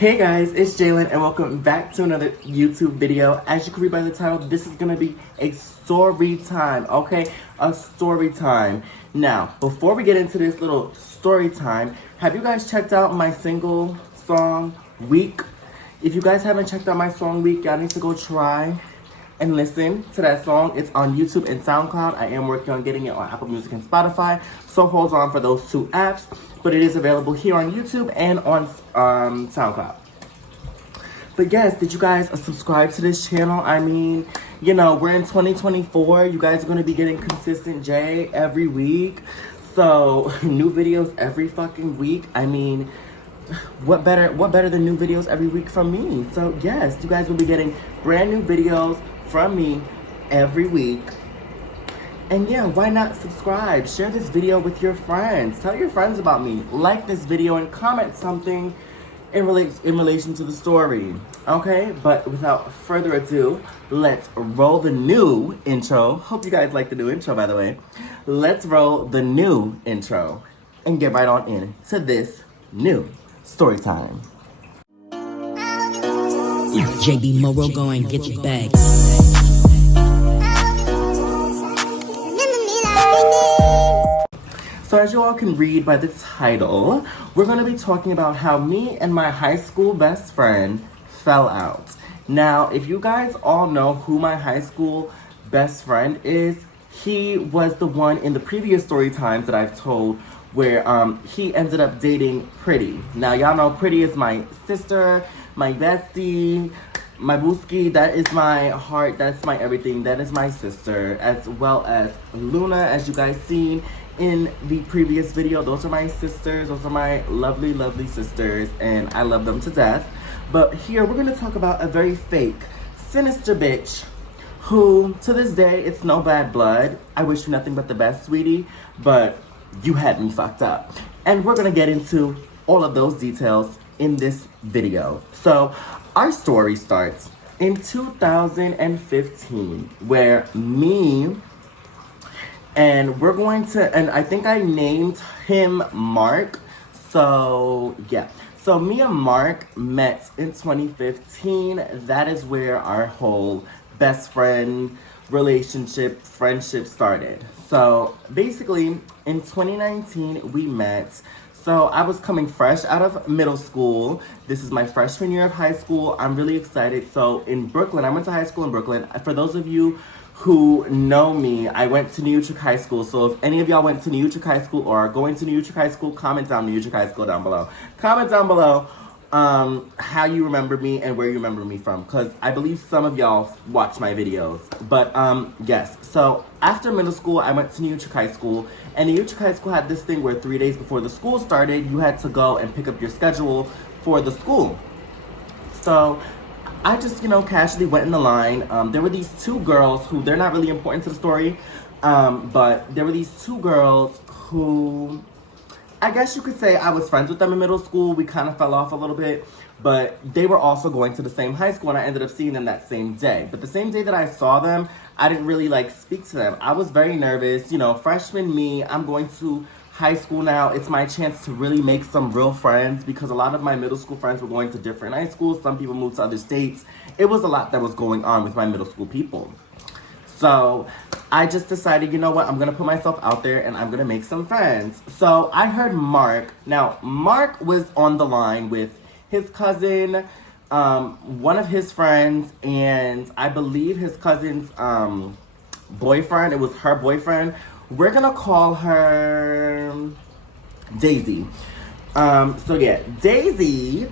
Hey guys, it's Jalen and welcome back to another YouTube video. As you can read by the title, this is gonna be a story time, okay? A story time. Now, before we get into this little story time, have you guys checked out my single song week? If you guys haven't checked out my song week, y'all need to go try and listen to that song. It's on YouTube and SoundCloud. I am working on getting it on Apple Music and Spotify, so hold on for those two apps. But it is available here on YouTube and on SoundCloud. But yes, did you guys subscribe to this channel? I mean, you know, we're in 2024. You guys are going to be getting consistent J every week. So, new videos every fucking week. I mean, what better than new videos every week from me? So, yes, you guys will be getting brand new videos from me every week. And yeah, why not subscribe? Share this video with your friends. Tell your friends about me. Like this video and comment something in relation to the story. Okay, but without further ado, let's roll the new intro. Hope you guys like the new intro, by the way. Let's roll the new intro and get right on in to this new story time. JB Moro, go and get your bag. So as you all can read by the title, we're going to be talking about how me and my high school best friend fell out. Now, if you guys all know who my high school best friend is, he was the one in the previous story times that I've told where he ended up dating Pretty. Now, y'all know Pretty is my sister, my bestie, my booski. That is my heart, that's my everything, that is my sister, as well as Luna, as you guys seen in the previous video. Those are my sisters. Those are my lovely, lovely sisters, and I love them to death. But here, we're gonna talk about a very fake, sinister bitch who, to this day, it's no bad blood. I wish you nothing but the best, sweetie, but you had me fucked up. And we're gonna get into all of those details in this video. So, our story starts in 2015, where me and we're going to, and I think I named him Mark. So, yeah. So, me and Mark met in 2015. That is where our whole best friend relationship, friendship started. So, basically, in 2019, we met. So, I was coming fresh out of middle school. This is my freshman year of high school. I'm really excited. So, in Brooklyn, I went to high school in Brooklyn. For those of you who know me, I went to New Utrecht High School. So if any of y'all went to New Utrecht High School or are going to New Utrecht High School, comment down New Utrecht High School down below. Comment down below how you remember me and where you remember me from, because I believe some of y'all watch my videos. But yes, so after middle school, I went to New Utrecht High School, and New Utrecht High School had this thing where 3 days before the school started, you had to go and pick up your schedule for the school. So I just, casually went in the line. There were these two girls who, they're not really important to the story, but there were these two girls who, I guess you could say I was friends with them in middle school. We kind of fell off a little bit, but they were also going to the same high school, and I ended up seeing them that same day. But the same day that I saw them, I didn't really, speak to them. I was very nervous. Freshman me, I'm going to high school now. It's my chance to really make some real friends, because a lot of my middle school friends were going to different high schools. Some people moved to other states. It was a lot that was going on with my middle school people. So I just decided, you know what, I'm gonna put myself out there and I'm gonna make some friends. So I heard Mark. Now, Mark was on the line with his cousin, one of his friends, and I believe his cousin's boyfriend. It was her boyfriend. We're gonna call her Daisy. So yeah, Daisy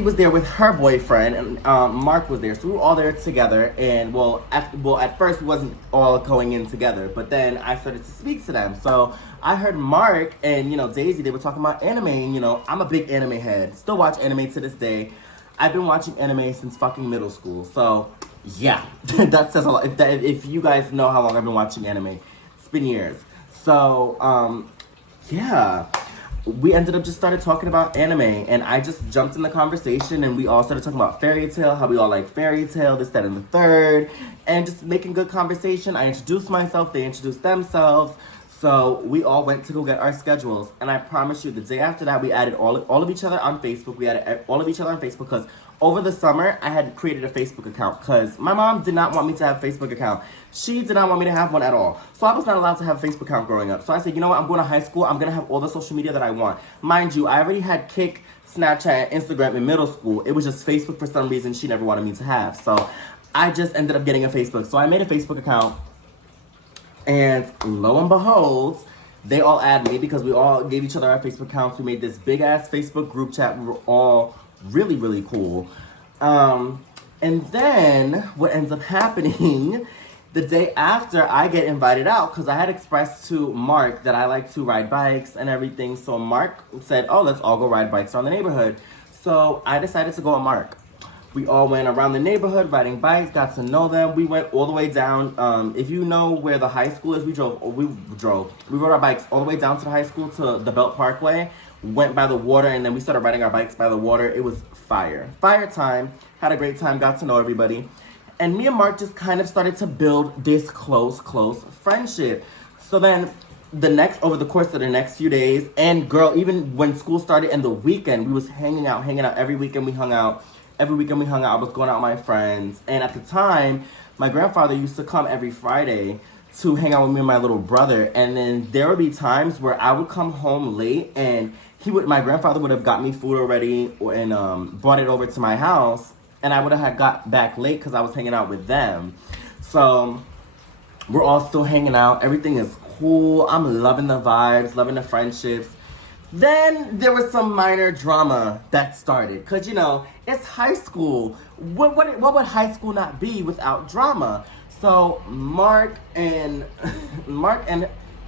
was there with her boyfriend, and Mark was there. So we were all there together, and at first we wasn't all going in together, but then I started to speak to them. So I heard Mark and, Daisy, they were talking about anime, and, I'm a big anime head. Still watch anime to this day. I've been watching anime since fucking middle school. So yeah, that says a lot. If you guys know how long I've been watching anime, it's been years. So, yeah. We ended up just started talking about anime, and I just jumped in the conversation, and we all started talking about Fairy Tail, how we all like Fairy Tail, this, that, and the third, and just making good conversation. I introduced myself, they introduced themselves. So we all went to go get our schedules, and I promise you, the day after that, we added all of each other on Facebook. We added all of each other on Facebook because over the summer, I had created a Facebook account because my mom did not want me to have a Facebook account. She did not want me to have one at all. So I was not allowed to have a Facebook account growing up. So I said, you know what? I'm going to high school. I'm going to have all the social media that I want. Mind you, I already had Kik, Snapchat, and Instagram in middle school. It was just Facebook for some reason she never wanted me to have. So I just ended up getting a Facebook. So I made a Facebook account. And lo and behold, they all added me because we all gave each other our Facebook accounts. We made this big ass Facebook group chat. We were all really, really cool. And then what ends up happening the day after, I get invited out because I had expressed to Mark that I like to ride bikes and everything. So Mark said, oh, let's all go ride bikes around the neighborhood. So I decided to go with Mark. We all went around the neighborhood riding bikes, got to know them. We went all the way down. If you know where the high school is, we rode our bikes all the way down to the high school to the Belt Parkway, went by the water, and then we started riding our bikes by the water. It was fire. Fire time. Had a great time, got to know everybody. And me and Mark just kind of started to build this close friendship. So then over the course of the next few days, and girl, even when school started and the weekend, we was hanging out every weekend we hung out. Every weekend we hung out, I was going out with my friends. And at the time, my grandfather used to come every Friday to hang out with me and my little brother. And then there would be times where I would come home late and my grandfather would have got me food already and brought it over to my house. And I would have got back late because I was hanging out with them. So we're all still hanging out. Everything is cool. I'm loving the vibes, loving the friendships. Then there was some minor drama that started. Because, it's high school. What would high school not be without drama? So Mark and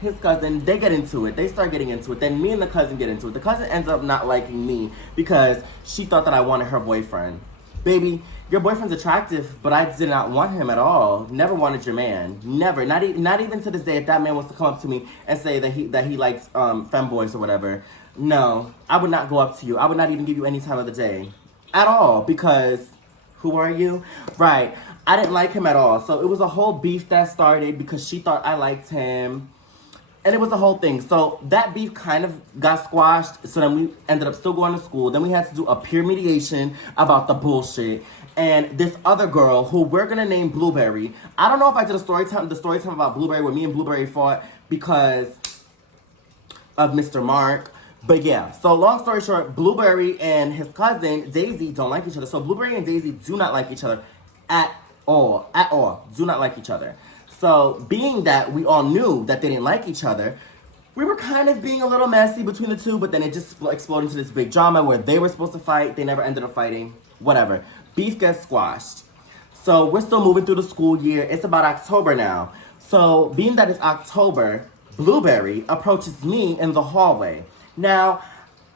his cousin, they get into it. They start getting into it. Then me and the cousin get into it. The cousin ends up not liking me because she thought that I wanted her boyfriend. Baby, your boyfriend's attractive, but I did not want him at all. Never wanted your man. Never. Not even to this day. If that man was to come up to me and say that he likes femboys or whatever, no, I would not go up to you. I would not even give you any time of the day at all because who are you? Right. I didn't like him at all. So it was a whole beef that started because she thought I liked him. And it was the whole thing. So that beef kind of got squashed. So then we ended up still going to school. Then we had to do a peer mediation about the bullshit. And this other girl, who we're going to name Blueberry. I don't know if I did the story time about Blueberry where me and Blueberry fought because of Mr. Mark. But yeah, so long story short, Blueberry and his cousin, Daisy, don't like each other. So Blueberry and Daisy do not like each other at all. Do not like each other. So, being that we all knew that they didn't like each other, we were kind of being a little messy between the two, but then it just exploded into this big drama where they were supposed to fight, they never ended up fighting, whatever. Beef gets squashed. So, we're still moving through the school year. It's about October now. So, being that it's October, Blueberry approaches me in the hallway. Now,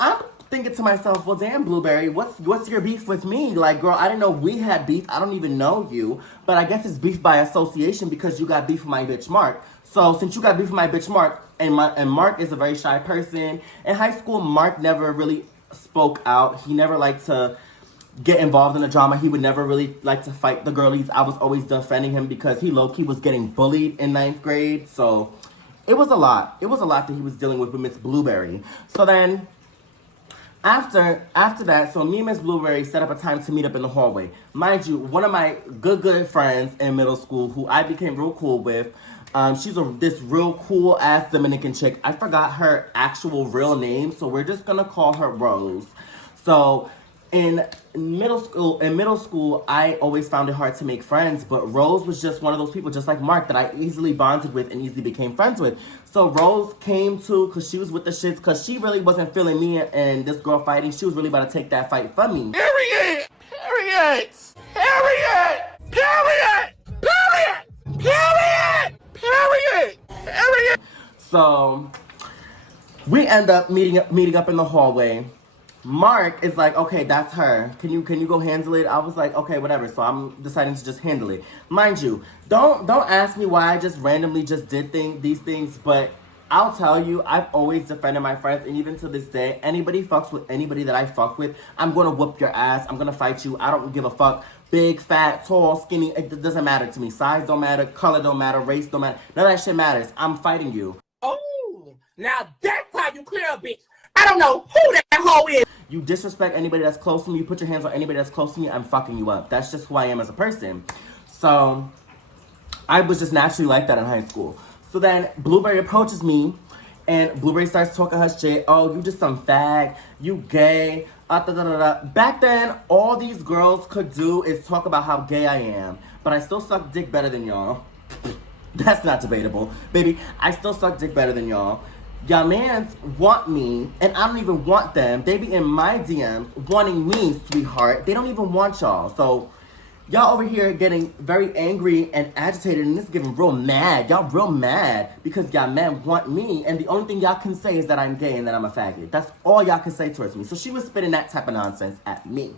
I'm thinking to myself, well, damn, Blueberry, what's your beef with me? Like, girl, I didn't know we had beef. I don't even know you. But I guess it's beef by association because you got beef with my bitch Mark. So since you got beef with my bitch Mark, and Mark is a very shy person, in high school, Mark never really spoke out. He never liked to get involved in the drama. He would never really like to fight the girlies. I was always defending him because he low-key was getting bullied in 9th grade. So it was a lot. It was a lot that he was dealing with Miss Blueberry. So then After that, so me and Miss Blueberry set up a time to meet up in the hallway. Mind you, one of my good friends in middle school who I became real cool with, she's this real cool ass Dominican chick. I forgot her actual real name, so we're just gonna call her Rose. So in middle school, I always found it hard to make friends, but Rose was just one of those people, just like Mark, that I easily bonded with and easily became friends with. So Rose came too, because she was with the shits, because she really wasn't feeling me and this girl fighting. She was really about to take that fight from me. Period! Period! Period! Period! Period! Period! Period! Period! So we end up meeting up in the hallway. Mark is like, okay, that's her. Can you go handle it? I was like, okay, whatever. So I'm deciding to just handle it. Mind you, don't ask me why I just randomly just did these things, but I'll tell you, I've always defended my friends, and even to this day, anybody fucks with anybody that I fuck with, I'm gonna whoop your ass. I'm gonna fight you. I don't give a fuck. Big, fat, tall, skinny, it doesn't matter to me. Size don't matter, color don't matter, race don't matter. None of that shit matters. I'm fighting you. Oh! Now that's how you clear a bitch. I don't know who that hoe is. You disrespect anybody that's close to me, you put your hands on anybody that's close to me, I'm fucking you up. That's just who I am as a person. So I was just naturally like that in high school. So then Blueberry approaches me, and Blueberry starts talking her shit. Oh, you just some fag. You gay. Da, da, da, da. Back then, all these girls could do is talk about how gay I am. But I still suck dick better than y'all. That's not debatable. Baby, I still suck dick better than y'all. Y'all mans want me, and I don't even want them. They be in my DMs wanting me, sweetheart. They don't even want y'all. So y'all over here getting very angry and agitated, and this getting real mad. Y'all real mad because y'all men want me, and the only thing y'all can say is that I'm gay and that I'm a faggot. That's all y'all can say towards me. So she was spitting that type of nonsense at me.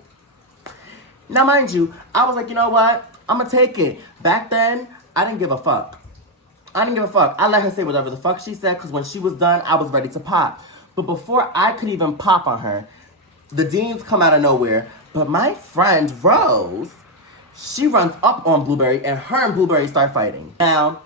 Now, mind you, I was like, you know what? I'm gonna take it. Back then, I didn't give a fuck. I let her say whatever the fuck she said, because when she was done, I was ready to pop. But before I could even pop on her, the deans come out of nowhere. But my friend, Rose, she runs up on Blueberry, and her and Blueberry start fighting. Now,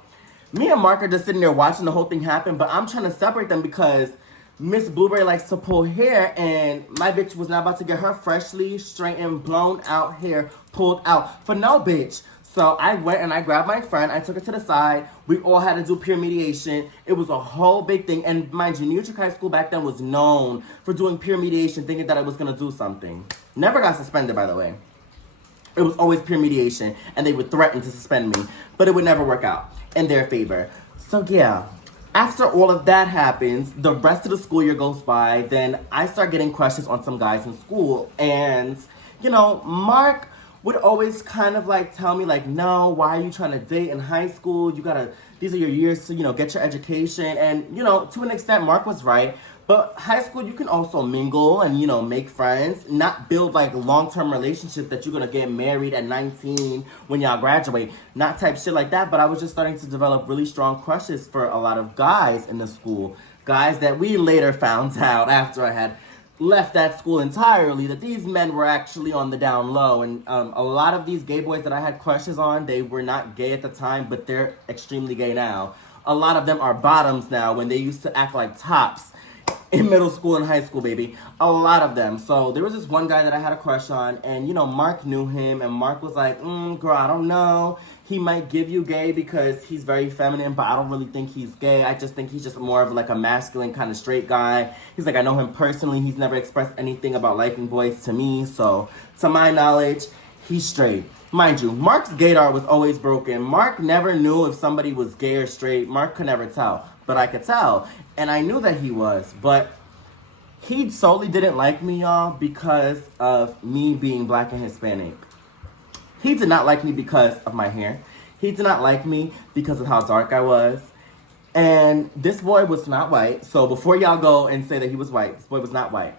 me and Mark are just sitting there watching the whole thing happen, but I'm trying to separate them because Miss Blueberry likes to pull hair, and my bitch was not about to get her freshly straightened, blown out hair pulled out for no bitch. So I went and I grabbed my friend, I took her to the side, we all had to do peer mediation. It was a whole big thing, and mind you, New York High School back then was known for doing peer mediation, thinking that it was gonna do something. Never got suspended, by the way. It was always peer mediation, and they would threaten to suspend me, but it would never work out in their favor. So yeah, after all of that happens, the rest of the school year goes by, then I start getting crushes on some guys in school, and, you know, Mark would always kind of like tell me like, no, why are you trying to date in high school? You gotta, these are your years to, you know, get your education. And, you know, to an extent, Mark was right. But high school, you can also mingle and, you know, make friends, not build like long-term relationships that you're gonna get married at 19 when y'all graduate. Not type shit like that, but I was just starting to develop really strong crushes for a lot of guys in the school. Guys that we later found out after I had left that school entirely, that these men were actually on the down low. And a lot of these gay boys that I had crushes on, they were not gay at the time, but they're extremely gay now. A lot of them are bottoms now when they used to act like tops in middle school and high school, baby. A lot of them. So there was this one guy that I had a crush on, and you know, Mark knew him, and Mark was like, girl, I don't know. He might give you gay because he's very feminine, but I don't really think he's gay. I just think he's just more of like a masculine kind of straight guy. He's like, I know him personally. He's never expressed anything about liking boys to me. So to my knowledge, he's straight. Mind you, Mark's gaydar was always broken. Mark never knew if somebody was gay or straight. Mark could never tell, but I could tell. And I knew that he was, but he solely didn't like me, y'all, because of me being black and Hispanic. He did not like me because of my hair. He did not like me because of how dark I was. And this boy was not white. So before y'all go and say that he was white, this boy was not white.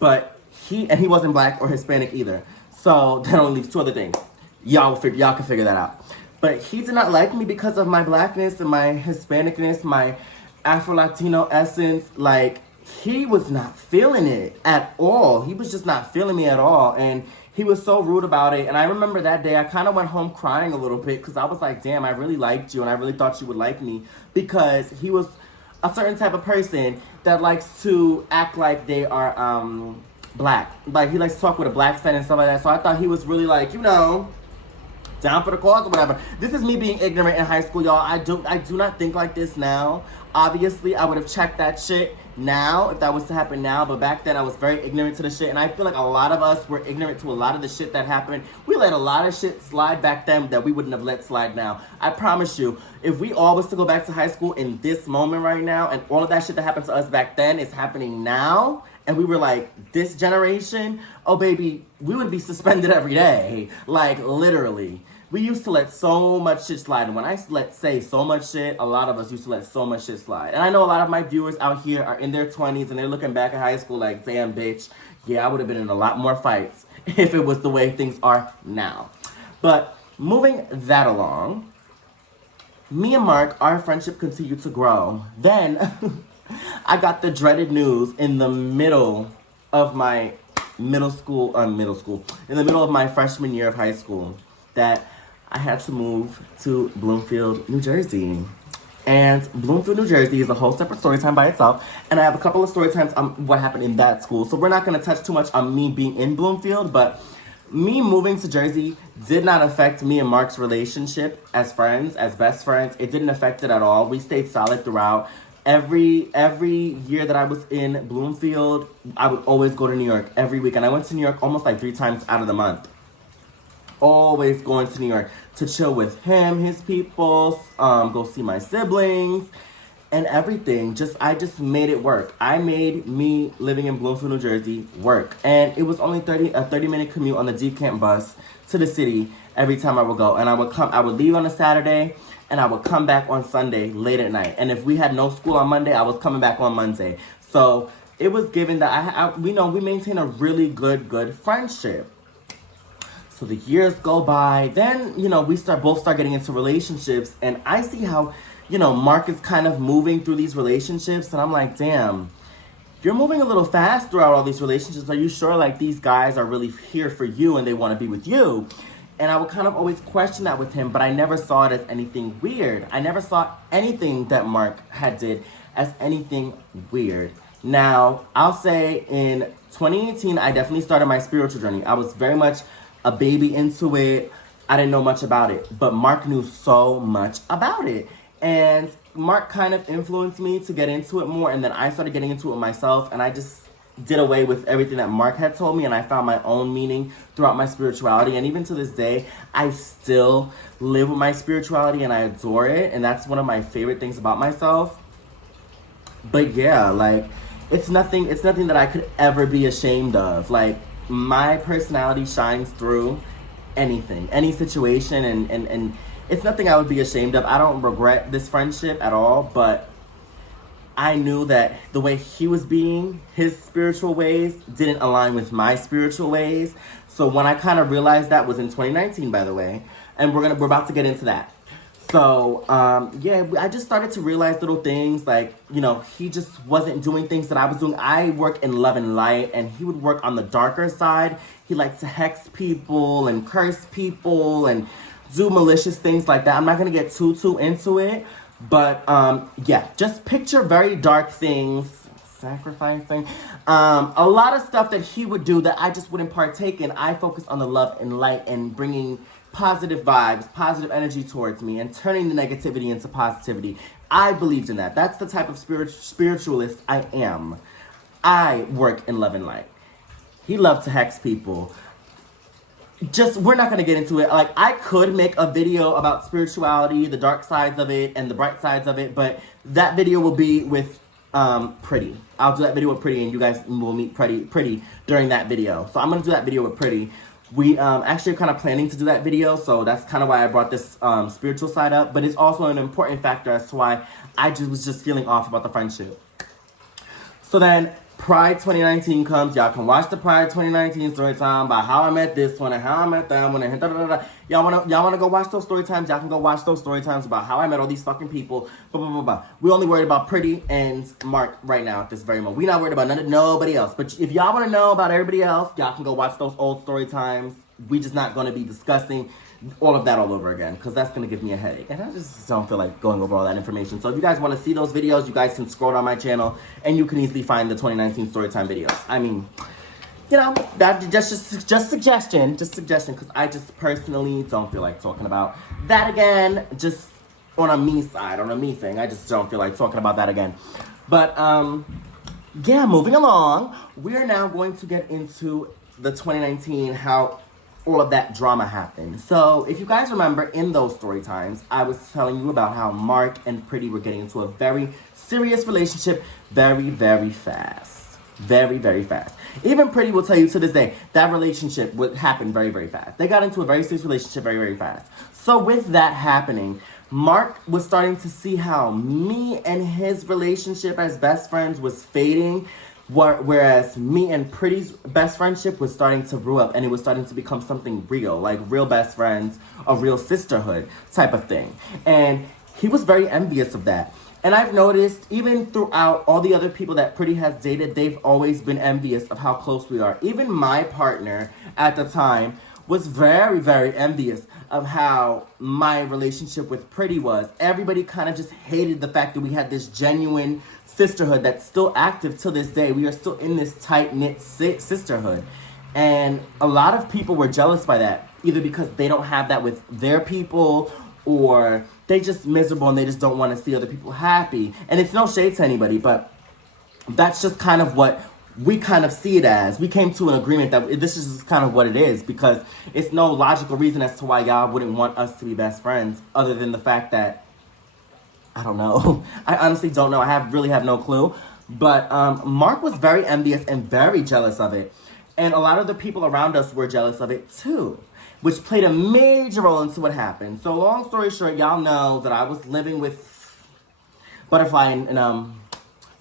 But he wasn't black or Hispanic either. So that only leaves two other things. Y'all can figure that out. But he did not like me because of my blackness and my Hispanicness, my Afro-Latino essence. Like, he was not feeling it at all. He was just not feeling me at all. And he was so rude about it. And I remember that day, I kind of went home crying a little bit because I was like, damn, I really liked you and I really thought you would like me, because he was a certain type of person that likes to act like they are black. Like, he likes to talk with a black accent and stuff like that. So I thought he was really like, you know, down for the cause or whatever. This is me being ignorant in high school, y'all. I do not think like this now. Obviously, I would have checked that shit now if that was to happen now, but back then I was very ignorant to the shit, and I feel like a lot of us were ignorant to a lot of the shit that happened. We let a lot of shit slide back then that we wouldn't have let slide now. I promise you, if we all was to go back to high school in this moment right now, and all of that shit that happened to us back then is happening now, and we were like, this generation, oh baby, we would be suspended every day. Like, literally. We used to let so much shit slide. And when I say so much shit, a lot of us used to let so much shit slide. And I know a lot of my viewers out here are in their 20s and they're looking back at high school like, damn, bitch, yeah, I would have been in a lot more fights if it was the way things are now. But moving that along, me and Mark, our friendship continued to grow. Then I got the dreaded news in the middle of my in the middle of my freshman year of high school, that I had to move to Bloomfield, New Jersey. And Bloomfield, New Jersey is a whole separate story time by itself. And I have a couple of story times on what happened in that school. So we're not going to touch too much on me being in Bloomfield, but me moving to Jersey did not affect me and Mark's relationship as friends, as best friends. It didn't affect it at all. We stayed solid throughout. Every year that I was in Bloomfield, I would always go to New York every week. And I went to New York almost like 3 times out of the month. Always going to New York to chill with him, his people, go see my siblings, and everything. I just made it work. I made me living in Bloomfield, New Jersey work. And it was only a 30-minute commute on the D Camp bus to the city every time I would go. And I would leave on a Saturday, and I would come back on Sunday late at night. And if we had no school on Monday, I was coming back on Monday. So it was given that we maintain a really good friendship. So the years go by, then, we both start getting into relationships, and I see how, Mark is kind of moving through these relationships, and I'm like, damn, you're moving a little fast throughout all these relationships. Are you sure, like, these guys are really here for you and they want to be with you? And I would kind of always question that with him, but I never saw it as anything weird. I never saw anything that Mark had did as anything weird. Now, I'll say in 2018, I definitely started my spiritual journey. I was very much a baby into it. I didn't know much about it, but Mark knew so much about it. And Mark kind of influenced me to get into it more, and then I started getting into it myself, and I just did away with everything that Mark had told me, and I found my own meaning throughout my spirituality. And even to this day, I still live with my spirituality, and I adore it, and that's one of my favorite things about myself. But yeah, like, it's nothing that I could ever be ashamed of. Like, my personality shines through anything, any situation, and it's nothing I would be ashamed of. I don't regret this friendship at all, but I knew that the way he was being, his spiritual ways, didn't align with my spiritual ways. So when I kind of realized that was in 2019, by the way, and we're about to get into that. So, I just started to realize little things like, he just wasn't doing things that I was doing. I work in love and light, and he would work on the darker side. He liked to hex people and curse people and do malicious things like that. I'm not going to get too into it, but, just picture very dark things, sacrificing, a lot of stuff that he would do that I just wouldn't partake in. I focus on the love and light and bringing positive vibes, positive energy towards me, and turning the negativity into positivity. I believed in that. That's the type of spiritualist I am. I work in love and light. He loved to hex people. We're not going to get into it. Like, I could make a video about spirituality, the dark sides of it, and the bright sides of it, but that video will be with Pretty. I'll do that video with Pretty, and you guys will meet Pretty during that video. So I'm going to do that video with Pretty. We actually are kind of planning to do that video, so that's kind of why I brought this spiritual side up. But it's also an important factor as to why I was just feeling off about the friendship. So then Pride 2019 comes. Y'all can watch the Pride 2019 story time about how I met this one and how I met that one and da-da-da-da. Y'all wanna go watch those story times? Y'all can go watch those story times about how I met all these fucking people. Blah, blah, blah, blah. We only worried about Pretty and Mark right now at this very moment. We not worried about nobody else. But if y'all wanna know about everybody else, y'all can go watch those old story times. We just not gonna be discussing all of that all over again, because that's going to give me a headache. And I just don't feel like going over all that information. So if you guys want to see those videos, you guys can scroll down my channel, and you can easily find the 2019 Storytime videos. I mean, that just suggestion, because I just personally don't feel like talking about that again, just on a me side, on a me thing. I just don't feel like talking about that again. But, moving along, we are now going to get into the 2019, how all of that drama happened. So if you guys remember in those story times, I was telling you about how Mark and Pretty were getting into a very serious relationship very, very fast. Very, very fast. Even Pretty will tell you to this day, that relationship would happen very, very fast. They got into a very serious relationship very, very fast. So with that happening, Mark was starting to see how me and his relationship as best friends was fading, whereas me and Pretty's best friendship was starting to brew up, and it was starting to become something real, like real best friends, a real sisterhood type of thing. And he was very envious of that. And I've noticed, even throughout all the other people that Pretty has dated, they've always been envious of how close we are. Even my partner at the time was very, very envious of how my relationship with Pretty was. Everybody kind of just hated the fact that we had this genuine sisterhood that's still active to this day. We are still in this tight-knit sisterhood. And a lot of people were jealous by that, either because they don't have that with their people, or they just miserable and they just don't want to see other people happy. And it's no shade to anybody, but that's just kind of what we kind of see it as. We came to an agreement that this is just kind of what it is, because it's no logical reason as to why y'all wouldn't want us to be best friends, other than the fact that, I don't know. I honestly don't know. Really have no clue. But Mark was very envious and very jealous of it. And a lot of the people around us were jealous of it too, which played a major role into what happened. So long story short, y'all know that I was living with Butterfly and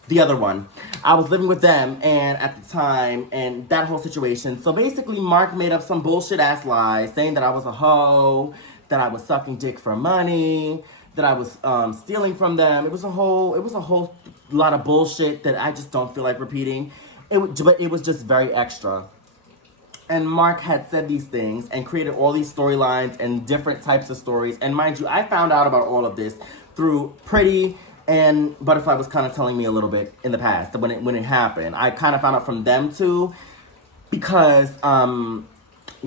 the other one. I was living with them and at the time, and that whole situation. So basically Mark made up some bullshit ass lies saying that I was a hoe, that I was sucking dick for money, that I was stealing from them. It was a whole lot of bullshit that I just don't feel like repeating. But it was just very extra. And Mark had said these things and created all these storylines and different types of stories. And mind you, I found out about all of this through Pretty, and Butterfly was kind of telling me a little bit in the past when it happened. I kind of found out from them too, because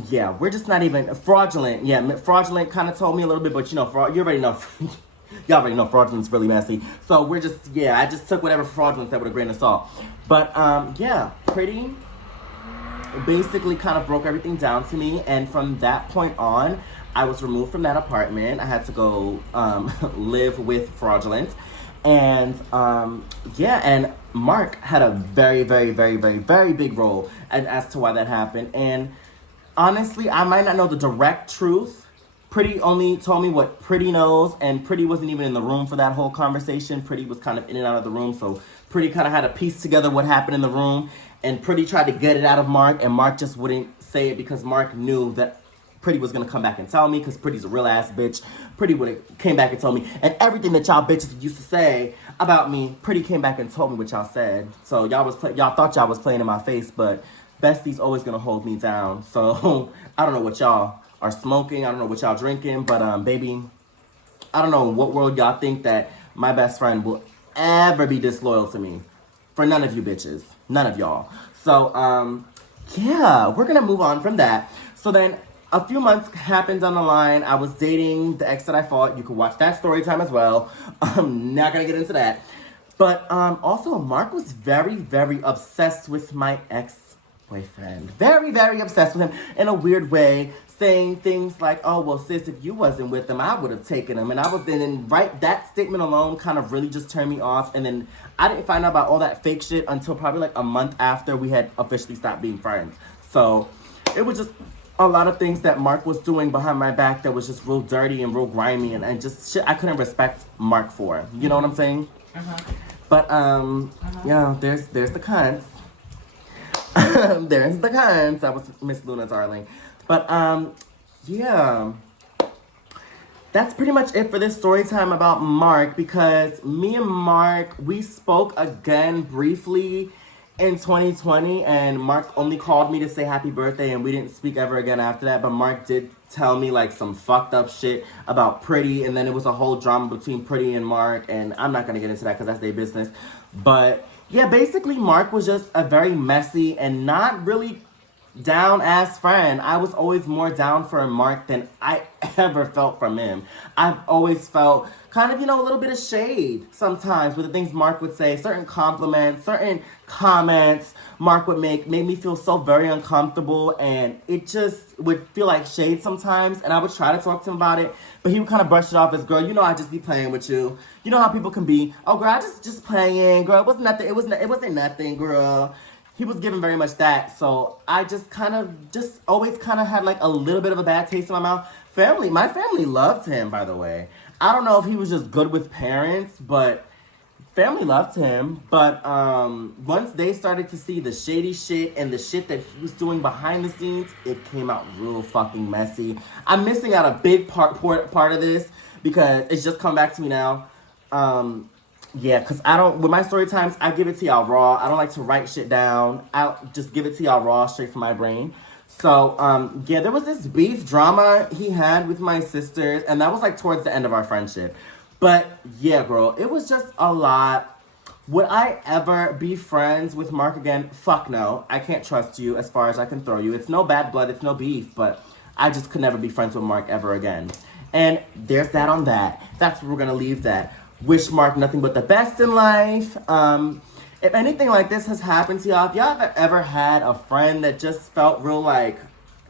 yeah, we're just not even fraudulent. Yeah, fraudulent kind of told me a little bit, but you know, you already know. Y'all already know fraudulent's really messy. So we're just, I just took whatever fraudulent said with a grain of salt. But yeah, Pretty basically kind of broke everything down to me, and from that point on, I was removed from that apartment. I had to go live with Fraudulent, and and Mark had a very, very, very, very, very big role as to why that happened. And honestly, I might not know the direct truth. Pretty only told me what Pretty knows, and Pretty wasn't even in the room for that whole conversation. Pretty was kind of in and out of the room, so Pretty kind of had to piece together what happened in the room, and Pretty tried to get it out of Mark, and Mark just wouldn't say it because Mark knew that Pretty was going to come back and tell me, because Pretty's a real ass bitch. Pretty would have came back and told me, and everything that y'all bitches used to say about me, Pretty came back and told me what y'all said. So y'all thought y'all was playing in my face, but Bestie's always going to hold me down. So I don't know what y'all are smoking. I don't know what y'all drinking, but baby, I don't know in what world y'all think that my best friend will ever be disloyal to me. For none of you bitches. None of y'all. So, yeah, we're gonna move on from that. So then, a few months happened down the line. I was dating the ex that I fought. You can watch that story time as well. I'm not gonna get into that. But also, Mark was very, very obsessed with my ex-boyfriend. Very, very obsessed with him in a weird way, saying things like, oh, well, sis, if you wasn't with him, I would have taken him. And that statement alone kind of really just turned me off. And then I didn't find out about all that fake shit until probably like a month after we had officially stopped being friends. So it was just a lot of things that Mark was doing behind my back that was just real dirty and real grimy, and just shit I couldn't respect Mark for. You know what I'm saying? But yeah, there's the cunts. There's the cunts. That was Miss Luna, darling. But, yeah, that's pretty much it for this story time about Mark, because me and Mark, we spoke again briefly in 2020, and Mark only called me to say happy birthday, and we didn't speak ever again after that. But Mark did tell me like some fucked up shit about Pretty, and then it was a whole drama between Pretty and Mark, and I'm not gonna get into that because that's their business. But yeah, basically Mark was just a very messy and not really down ass friend. I was always more down for Mark than I ever felt from him. I've always felt kind of, a little bit of shade sometimes with the things Mark would say, certain compliments, certain comments Mark would make made me feel so very uncomfortable, and it just would feel like shade sometimes, and I would try to talk to him about it, but he would kind of brush it off as, girl, I just be playing with you. You know how people can be, oh girl, I just playing, girl, it wasn't nothing, it wasn't nothing, girl. He was giving very much that, so I just always had like a little bit of a bad taste in my mouth. My family loved him, by the way. I don't know if he was just good with parents, but family loved him. But once they started to see the shady shit and the shit that he was doing behind the scenes, it came out real fucking messy. I'm missing out a big part of this because it's just come back to me now. Yeah, because with my story times, I give it to y'all raw. I don't like to write shit down. I'll just give it to y'all raw, straight from my brain. So, yeah, there was this beef drama he had with my sisters, and that was like towards the end of our friendship. But yeah, girl, it was just a lot. Would I ever be friends with Mark again? Fuck no. I can't trust you as far as I can throw you. It's no bad blood, it's no beef, but I just could never be friends with Mark ever again. And there's that on that. That's where we're gonna leave that. Wish Mark nothing but the best in life. If anything like this has happened to y'all, if y'all have ever had a friend that just felt real like,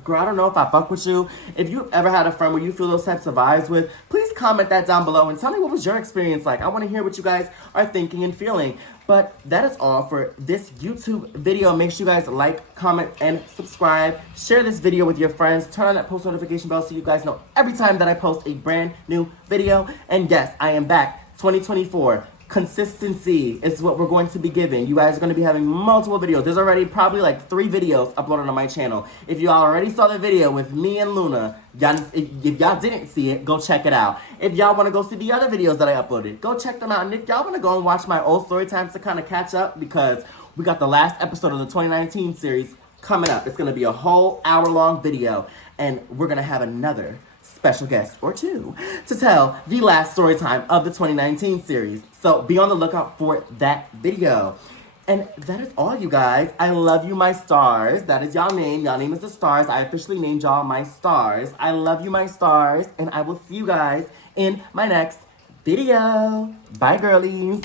girl, I don't know if I fuck with you. If you've ever had a friend where you feel those types of vibes with, please comment that down below and tell me what was your experience like. I want to hear what you guys are thinking and feeling. But that is all for this YouTube video. Make sure you guys like, comment, and subscribe. Share this video with your friends. Turn on that post notification bell so you guys know every time that I post a brand new video. And yes, I am back. 2024. Consistency is what we're going to be giving. You guys are going to be having multiple videos. There's already probably like 3 videos uploaded on my channel. If you already saw the video with me and Luna, if y'all didn't see it, go check it out. If y'all want to go see the other videos that I uploaded, go check them out. And if y'all want to go and watch my old story times to kind of catch up, because we got the last episode of the 2019 series coming up. It's going to be a whole hour-long video, and we're going to have another special guest or 2 to tell the last story time of the 2019 series. So be on the lookout for that video. And that is all, you guys. I love you, my stars. That is y'all name. Y'all name is the stars. I officially named y'all my stars. I love you, my stars. And I will see you guys in my next video. Bye, girlies.